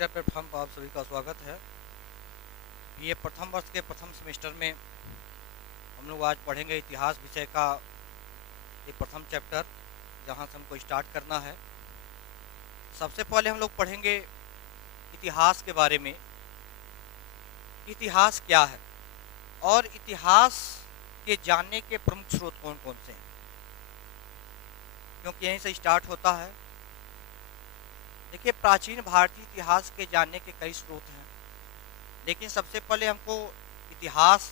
Digital platform पर आप सभी का स्वागत है। ये प्रथम वर्ष के प्रथम सेमेस्टर में हम लोग आज पढ़ेंगे इतिहास विषय का ये प्रथम चैप्टर, जहाँ से हमको स्टार्ट करना है। सबसे पहले हम लोग पढ़ेंगे इतिहास के बारे में। इतिहास क्या है और इतिहास के जानने के प्रमुख स्रोत कौन कौन से हैं, क्योंकि यहीं से स्टार्ट होता है। देखिए, प्राचीन भारतीय इतिहास के जानने के कई स्रोत हैं, लेकिन सबसे पहले हमको इतिहास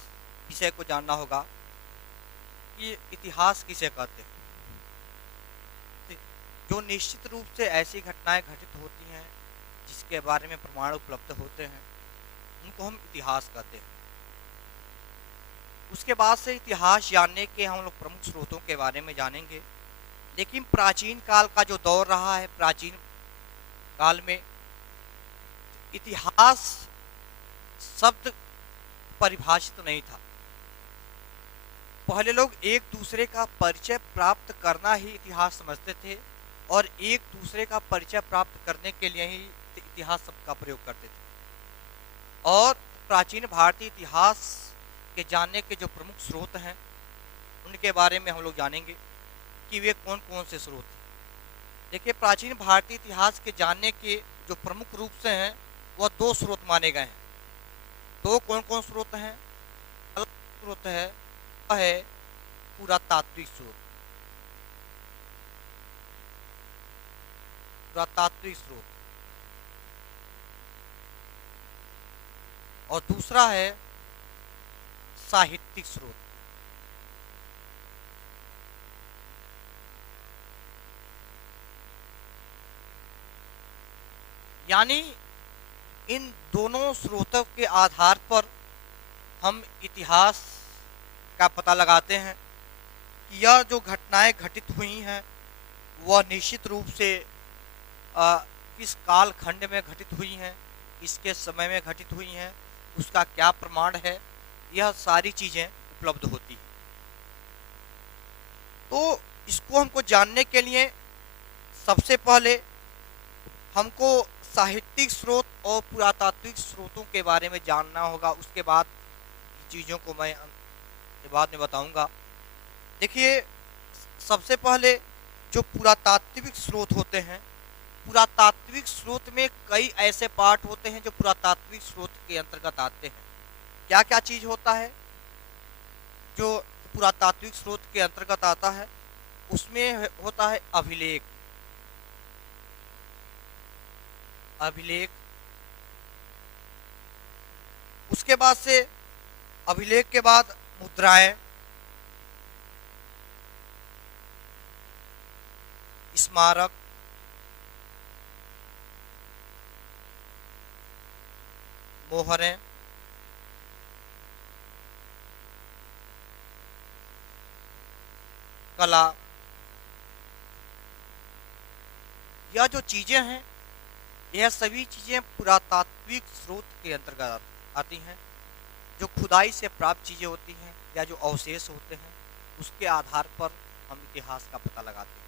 विषय को जानना होगा कि इतिहास किसे कहते हैं। जो निश्चित रूप से ऐसी घटनाएं घटित होती हैं जिसके बारे में प्रमाण उपलब्ध होते हैं, उनको हम इतिहास कहते हैं। उसके बाद से इतिहास जानने के हम लोग प्रमुख स्रोतों के बारे में जानेंगे। लेकिन प्राचीन काल का जो दौर रहा है, प्राचीन काल में इतिहास शब्द परिभाषित नहीं था। पहले लोग एक दूसरे का परिचय प्राप्त करना ही इतिहास समझते थे और एक दूसरे का परिचय प्राप्त करने के लिए ही इतिहास शब्द का प्रयोग करते थे। और प्राचीन भारतीय इतिहास के जानने के जो प्रमुख स्रोत हैं, उनके बारे में हम लोग जानेंगे कि वे कौन कौन से स्रोत हैं। देखिए, प्राचीन भारतीय इतिहास के जानने के जो प्रमुख रूप से हैं वह दो स्रोत माने गए हैं। दो कौन कौन स्रोत हैं? स्रोत है वह है पुरातात्विक स्रोत। पुरातात्विक स्रोत और दूसरा है साहित्यिक स्रोत। यानी इन दोनों स्रोतों के आधार पर हम इतिहास का पता लगाते हैं कि यह जो घटनाएं घटित हुई हैं वह निश्चित रूप से किस काल खंड में घटित हुई हैं, किसके समय में घटित हुई हैं, उसका क्या प्रमाण है, यह सारी चीज़ें उपलब्ध होती हैं। तो इसको हमको जानने के लिए सबसे पहले हमको साहित्यिक स्रोत और पुरातात्विक स्रोतों के बारे में जानना होगा। उसके बाद चीज़ों को मैं बाद में बताऊंगा। देखिए, सबसे पहले जो पुरातात्विक स्रोत होते हैं, पुरातात्विक स्रोत में कई ऐसे पार्ट होते हैं जो पुरातात्विक स्रोत के अंतर्गत आते हैं। क्या क्या चीज़ होता है जो पुरातात्विक स्रोत के अंतर्गत आता है? उसमें होता है अभिलेख। अभिलेख, उसके बाद से अभिलेख के बाद मुद्राएं, स्मारक, मोहरें, कला। यह जो चीजें हैं, यह सभी चीजें पुरातात्विक स्रोत के अंतर्गत आती हैं। जो खुदाई से प्राप्त चीजें होती हैं या जो अवशेष होते हैं, उसके आधार पर हम इतिहास का पता लगाते हैं।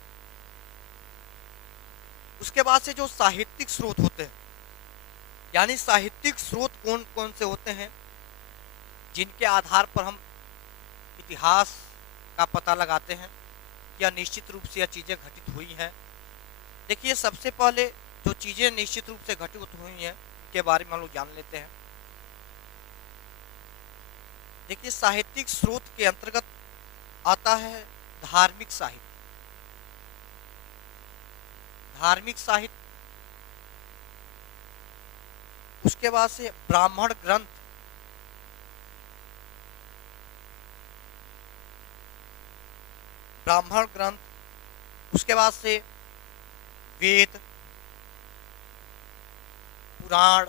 उसके बाद से जो साहित्यिक स्रोत होते हैं, यानी साहित्यिक स्रोत कौन कौन से होते हैं जिनके आधार पर हम इतिहास का पता लगाते हैं या निश्चित रूप से यह चीज़ें घटित हुई हैं। देखिए, सबसे पहले जो चीज़ें निश्चित रूप से घटित हुई हैं के बारे में हम लोग जान लेते हैं। देखिए, साहित्यिक स्रोत के अंतर्गत आता है धार्मिक साहित्य। धार्मिक साहित्य, उसके बाद से ब्राह्मण ग्रंथ, ब्राह्मण ग्रंथ, उसके बाद से वेद, पुराण,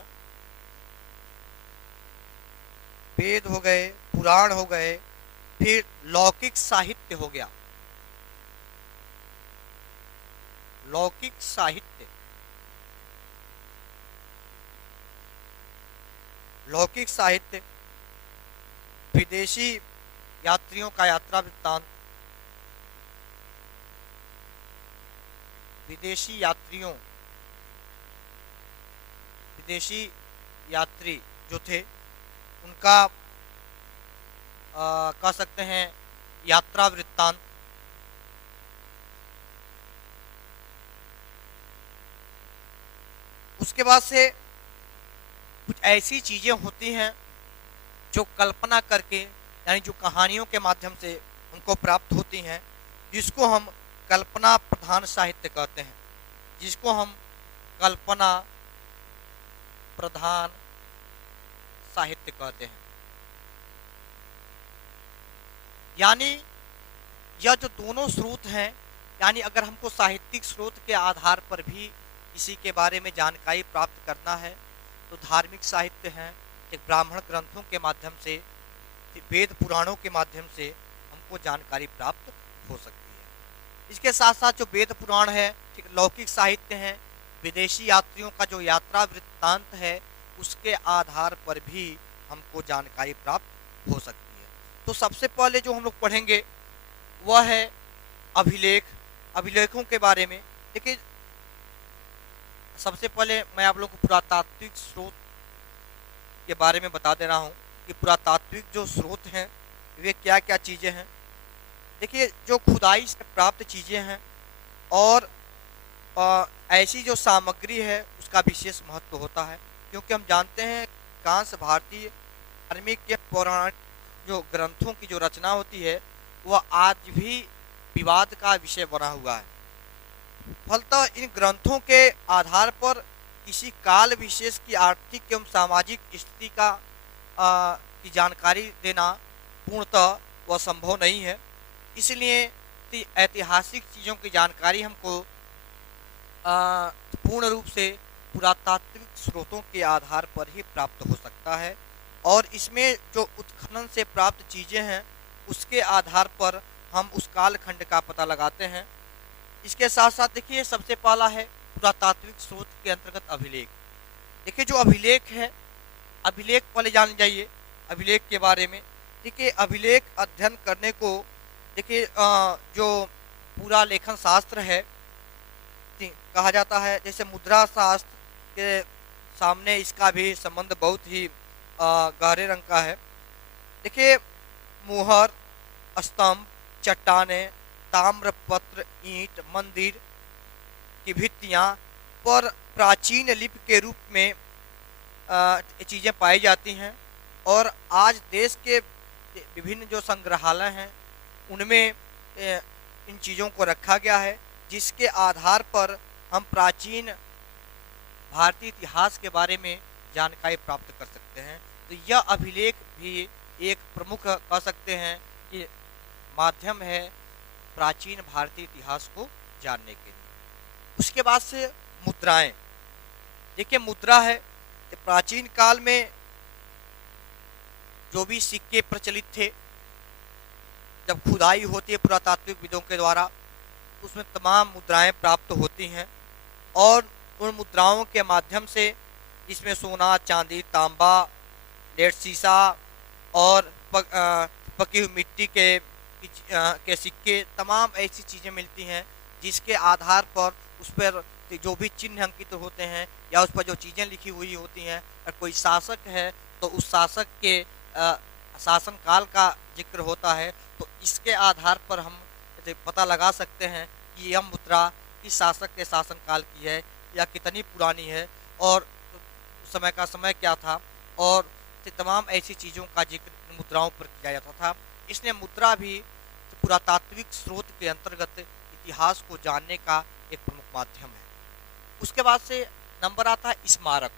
वेद हो गए, पुराण हो गए, फिर लौकिक साहित्य हो गया। लौकिक साहित्य, लौकिक साहित्य, विदेशी यात्रियों का यात्रा वृत्तांत, विदेशी यात्रियों विदेशी यात्री जो थे उनका कह सकते हैं यात्रा वृत्तांत, उसके बाद से कुछ ऐसी चीज़ें होती हैं जो कल्पना करके यानी जो कहानियों के माध्यम से उनको प्राप्त होती हैं, जिसको हम कल्पना प्रधान साहित्य कहते हैं, जिसको हम कल्पना प्रधान साहित्य कहते हैं। यानी यह जो दोनों स्रोत हैं, यानी अगर हमको साहित्यिक स्रोत के आधार पर भी किसी के बारे में जानकारी प्राप्त करना है तो धार्मिक साहित्य हैं, एक ब्राह्मण ग्रंथों के माध्यम से, वेद पुराणों के माध्यम से हमको जानकारी प्राप्त हो सकती है। इसके साथ साथ जो वेद पुराण है, ठीक, लौकिक साहित्य हैं, विदेशी यात्रियों का जो यात्रा वृत्तांत है उसके आधार पर भी हमको जानकारी प्राप्त हो सकती है। तो सबसे पहले जो हम लोग पढ़ेंगे वह है अभिलेख। अभिलेखों के बारे में देखिए, सबसे पहले मैं आप लोगों को पुरातात्विक स्रोत के बारे में बता दे रहा हूँ कि पुरातात्विक जो स्रोत हैं वे क्या क्या चीज़ें हैं। देखिए, जो खुदाई से प्राप्त चीज़ें हैं और ऐसी जो सामग्री है उसका विशेष महत्व होता है, क्योंकि हम जानते हैं कांस्य भारतीय धार्मिक या पौराणिक जो ग्रंथों की जो रचना होती है वह आज भी विवाद का विषय बना हुआ है। फलतः इन ग्रंथों के आधार पर किसी काल विशेष की आर्थिक एवं सामाजिक स्थिति की जानकारी देना पूर्णतः वह संभव नहीं है। इसलिए ऐतिहासिक चीज़ों की जानकारी हमको पूर्ण रूप से पुरातात्विक स्रोतों के आधार पर ही प्राप्त हो सकता है, और इसमें जो उत्खनन से प्राप्त चीज़ें हैं उसके आधार पर हम उस कालखंड का पता लगाते हैं। इसके साथ साथ देखिए, सबसे पहला है पुरातात्विक स्रोत के अंतर्गत अभिलेख। देखिए, जो अभिलेख है, अभिलेख पहले जान जाइए अभिलेख के बारे में। देखिए, अभिलेख अध्ययन करने को देखिए जो पूरा लेखन शास्त्र है कहा जाता है, जैसे मुद्रा शास्त्र के सामने इसका भी संबंध बहुत ही गहरे रंग का है। देखिए, मुहर, स्तंभ, चट्टाने, ताम्रपत्र, ईंट, मंदिर की भित्तियाँ पर प्राचीन लिपि के रूप में चीज़ें पाई जाती हैं, और आज देश के विभिन्न जो संग्रहालय हैं उनमें इन चीज़ों को रखा गया है, जिसके आधार पर हम प्राचीन भारतीय इतिहास के बारे में जानकारी प्राप्त कर सकते हैं। तो यह अभिलेख भी एक प्रमुख कह सकते हैं कि माध्यम है प्राचीन भारतीय इतिहास को जानने के लिए। उसके बाद से मुद्राएं। देखिए, मुद्रा है, प्राचीन काल में जो भी सिक्के प्रचलित थे, जब खुदाई होती है पुरातात्विक विदों के द्वारा, उसमें तमाम मुद्राएं प्राप्त होती हैं, और उन मुद्राओं के माध्यम से इसमें सोना, चांदी, तांबा, लेड शीशा और पकी हुई मिट्टी के सिक्के, तमाम ऐसी चीज़ें मिलती हैं जिसके आधार पर उस पर जो भी चिन्ह अंकित होते हैं या उस पर जो चीज़ें लिखी हुई होती हैं, अगर कोई शासक है तो उस शासक के शासन काल का जिक्र होता है, तो इसके आधार पर हम पता लगा सकते हैं कि यह मुद्रा किस शासक के शासनकाल की है या कितनी पुरानी है और समय का समय क्या था, और तमाम ऐसी चीज़ों का जिक्र मुद्राओं पर किया जाता था। इसलिए मुद्रा भी पुरातात्विक स्रोत के अंतर्गत इतिहास को जानने का एक प्रमुख माध्यम है। उसके बाद से नंबर आता है स्मारक।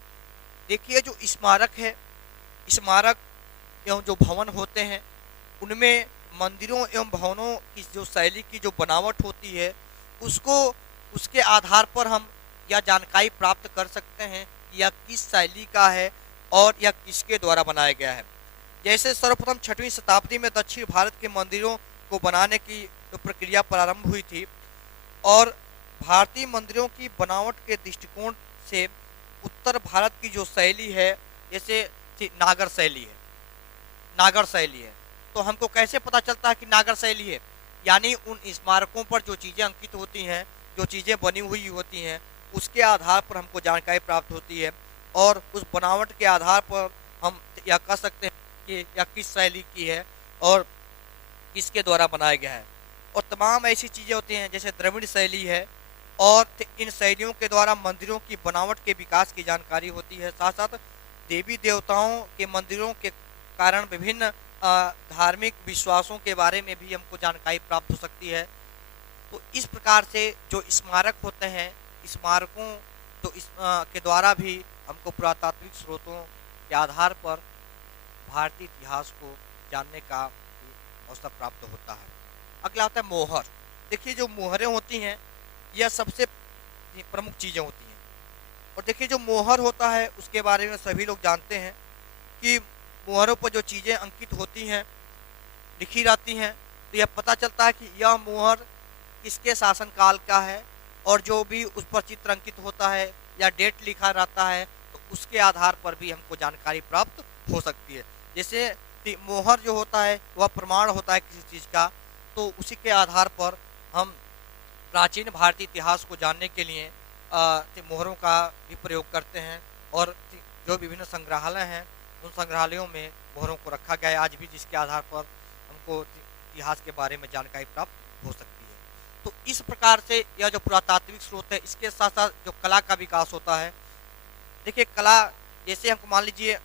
देखिए, जो स्मारक है, स्मारक एवं जो भवन होते हैं उनमें मंदिरों एवं भवनों की जो शैली की जो बनावट होती है उसके आधार पर हम यह जानकारी प्राप्त कर सकते हैं कि यह किस शैली का है और यह किसके द्वारा बनाया गया है। जैसे सर्वप्रथम 6वीं शताब्दी में दक्षिण भारत के मंदिरों को बनाने की जो प्रक्रिया प्रारंभ हुई थी, और भारतीय मंदिरों की बनावट के दृष्टिकोण से उत्तर भारत की जो शैली है, जैसे नागर शैली है, तो हमको कैसे पता चलता है कि नागर शैली है? यानी उन स्मारकों पर जो चीज़ें अंकित होती हैं, जो चीज़ें बनी हुई होती हैं, उसके आधार पर हमको जानकारी प्राप्त होती है और उस बनावट के आधार पर हम यह कह सकते हैं कि यह किस शैली की है और किसके द्वारा बनाया गया है। और तमाम ऐसी चीज़ें होती हैं जैसे द्रविड़ शैली है, और इन शैलियों के द्वारा मंदिरों की बनावट के विकास की जानकारी होती है। साथ साथ देवी देवताओं के मंदिरों के कारण विभिन्न धार्मिक विश्वासों के बारे में भी हमको जानकारी प्राप्त हो सकती है। तो इस प्रकार से जो स्मारक होते हैं, स्मारकों तो के द्वारा भी हमको पुरातात्विक स्रोतों के आधार पर भारतीय इतिहास को जानने का अवसर प्राप्त होता है। अगला आता है मोहर। देखिए जो मोहरें होती हैं यह सबसे प्रमुख चीज़ें होती हैं। और देखिए जो मोहर होता है उसके बारे में सभी लोग जानते हैं कि मोहरों पर जो चीज़ें अंकित होती हैं, लिखी रहती हैं, तो यह पता चलता है कि यह मोहर किसके शासनकाल का है, और जो भी उस पर चित्र अंकित होता है या डेट लिखा रहता है तो उसके आधार पर भी हमको जानकारी प्राप्त हो सकती है। जैसे मोहर जो होता है वह प्रमाण होता है किसी चीज़ का, तो उसी के आधार पर हम प्राचीन भारतीय इतिहास को जानने के लिए मोहरों का भी प्रयोग करते हैं। और जो विभिन्न संग्रहालय हैं उन संग्रहालयों में मोहरों को रखा गया है आज भी, जिसके आधार पर हमको इतिहास के बारे में जानकारी प्राप्त हो सकती है। तो इस प्रकार से यह जो पुरातात्विक स्रोत है, इसके साथ साथ जो कला का विकास होता है। देखिए कला, जैसे हमको मान लीजिए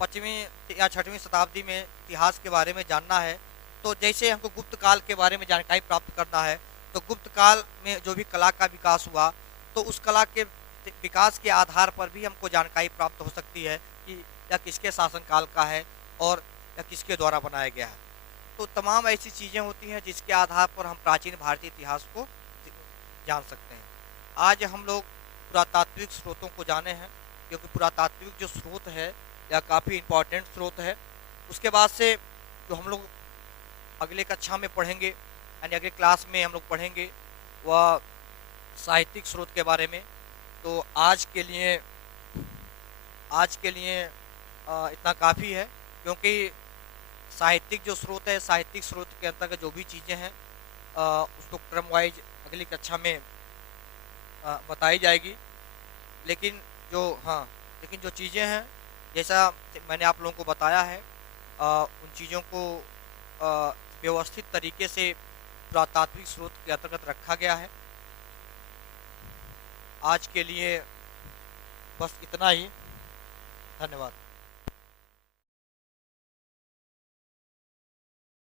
5वीं या 6वीं शताब्दी में इतिहास के बारे में जानना है, तो जैसे हमको गुप्त काल के बारे में जानकारी प्राप्त करना है, तो गुप्त काल में जो भी कला का विकास हुआ, तो उस कला के विकास के आधार पर भी हमको जानकारी प्राप्त हो सकती है कि यह किसके शासनकाल का है और यह किसके द्वारा बनाया गया है। तो तमाम ऐसी चीज़ें होती हैं जिसके आधार पर हम प्राचीन भारतीय इतिहास को जान सकते हैं। आज हम लोग पुरातात्विक स्रोतों को जाने हैं, क्योंकि पुरातात्विक जो स्रोत है यह काफ़ी इम्पोर्टेंट स्रोत है। उसके बाद से जो हम लोग अगले कक्षा में पढ़ेंगे, यानी अगले क्लास में हम लोग पढ़ेंगे वह साहित्यिक स्रोत के बारे में। तो आज के लिए इतना काफ़ी है, क्योंकि साहित्यिक जो स्रोत है, साहित्यिक स्रोत के अंतर्गत जो भी चीज़ें हैं उसको क्रम वाइज अगली कक्षा में बताई जाएगी। लेकिन जो चीज़ें हैं जैसा मैंने आप लोगों को बताया है, उन चीज़ों को व्यवस्थित तरीके से पुरातात्विक स्रोत के अंतर्गत रखा गया है। आज के लिए बस इतना ही। धन्यवाद।